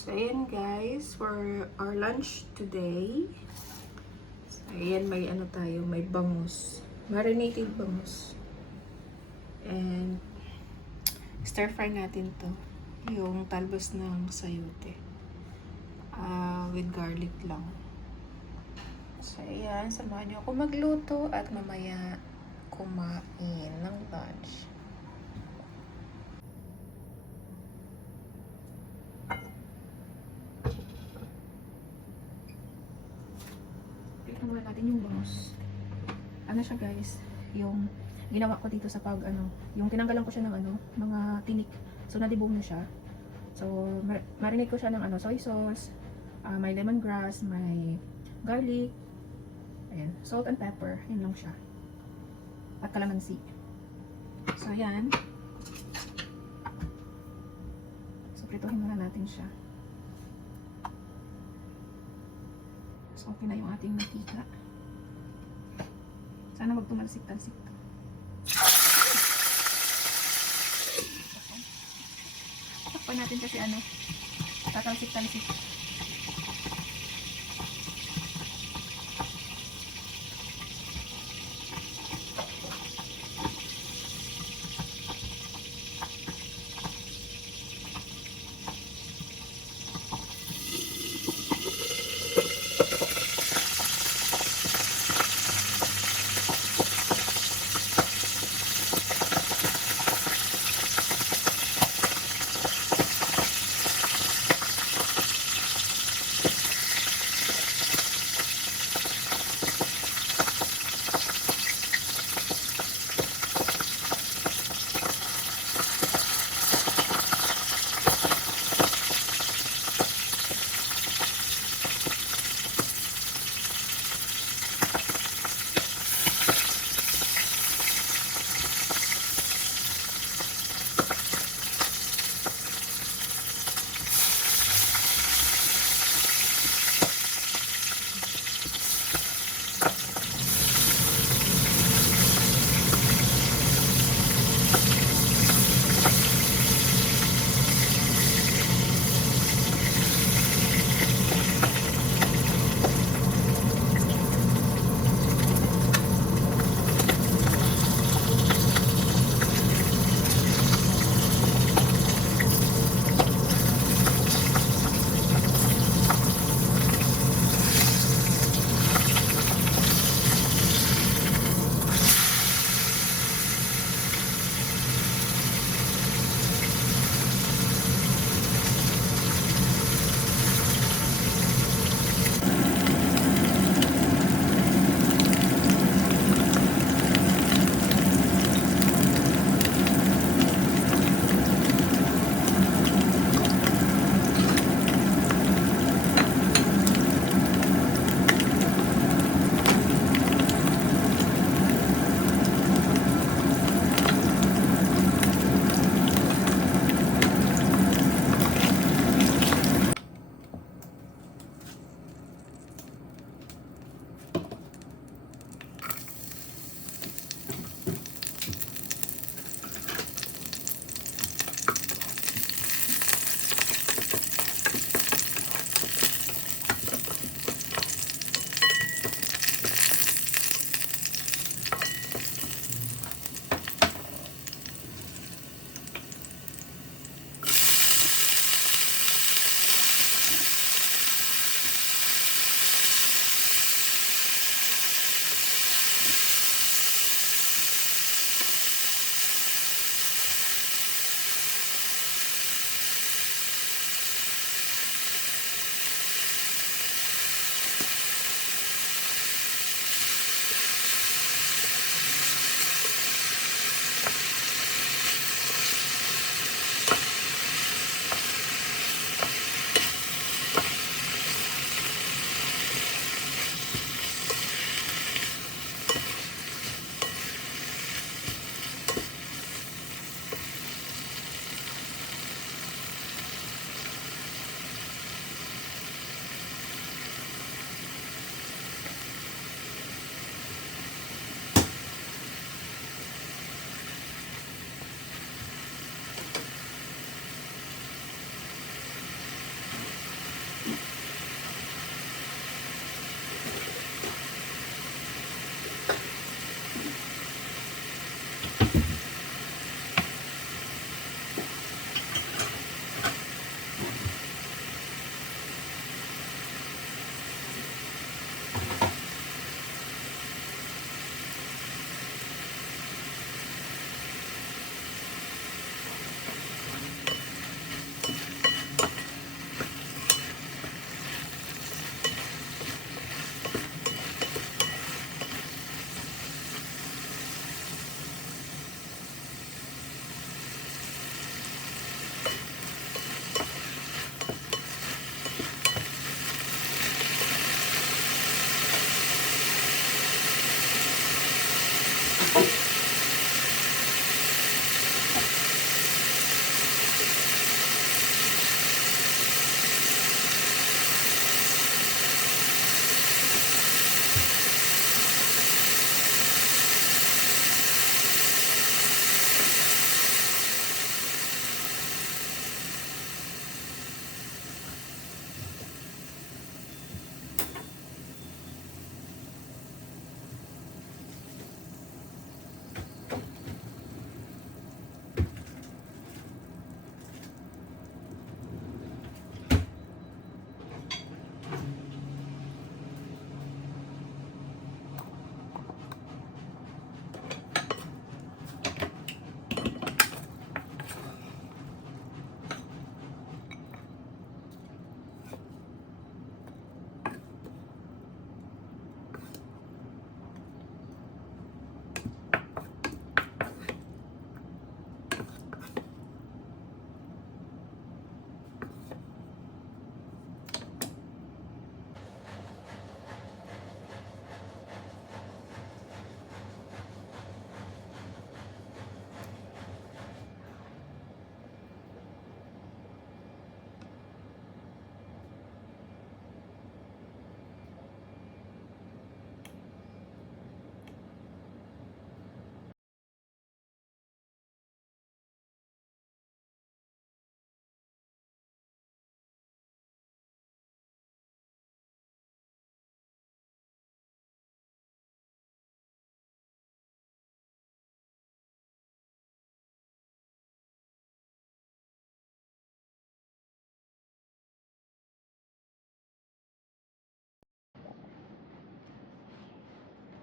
So, ayan guys, for our lunch today. So, ayan, may ano tayo, may bangus. Marinated bangus. And, stir fry natin to. Yung talbos ng sayote. With garlic lang. So, ayan, samahan niyo ako magluto at mamaya kumain ng lunch. Tignan muna natin yung bangus. Ano siya guys, yung ginawa ko dito sa yung tinanggalan ko siya ng mga tinik. So, nadibong na siya. So, marinate ko siya ng soy sauce, may lemongrass, may garlic, ayan, salt and pepper, yun lang siya. At calamansi. So, ayan. So, prituhin muna natin siya. So, okay na yung ating mantika. Sana wag tumalsik-talsik to. Takpan natin kasi tatalsik-talsik.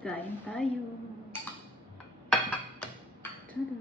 Kain tayo. Tada!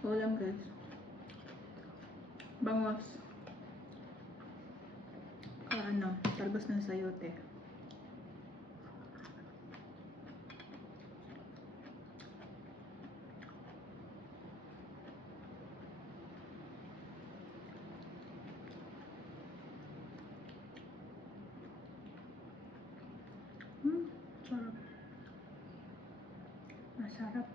Ulam guys. Bangos. Talbos ng sayote. Sarap. Masarap.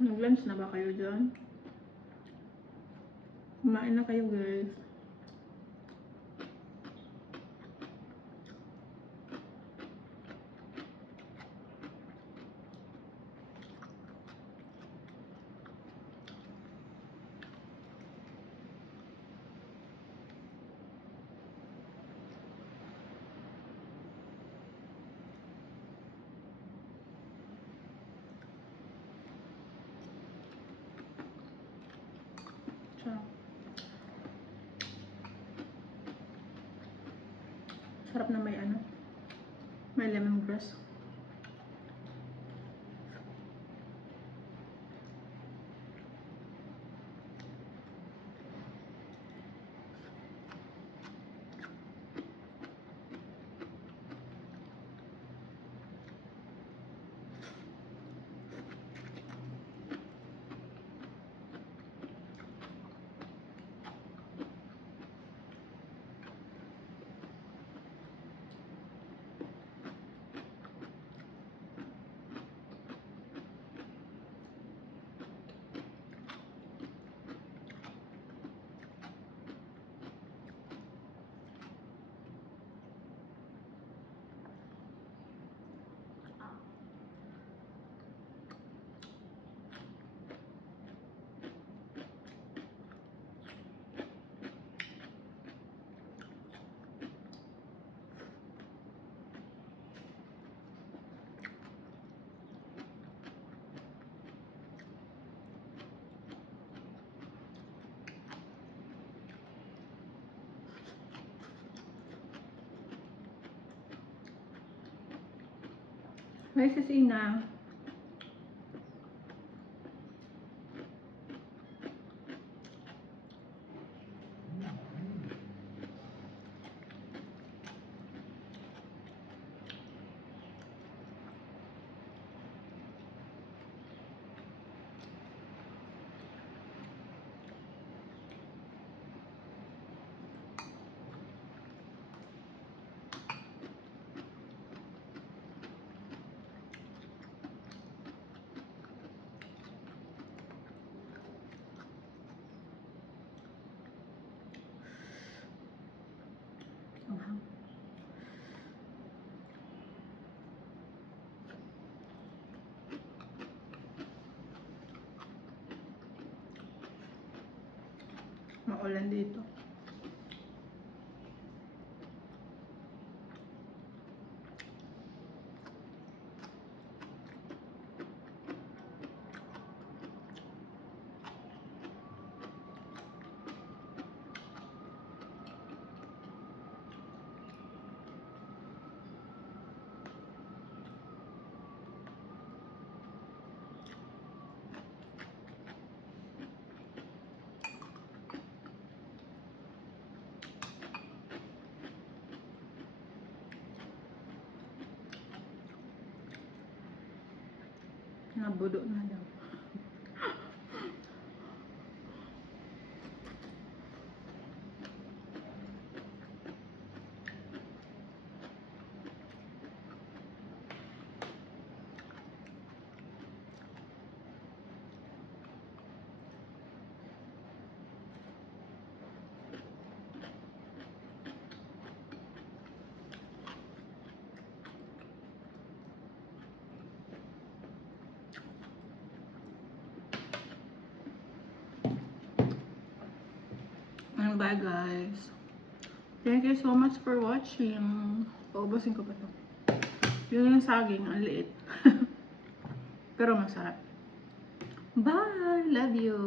Nag-lunch na ba kayo dyan? Kumain na kayo guys. Sarap. Sarap na may lemongrass. Hi, Sis Ina. dito. Nabudo na daw. And bye guys. Thank you so much for watching. Paubusin ko pa to. Yung saging, ang liit. Pero masarap. Bye! Love you!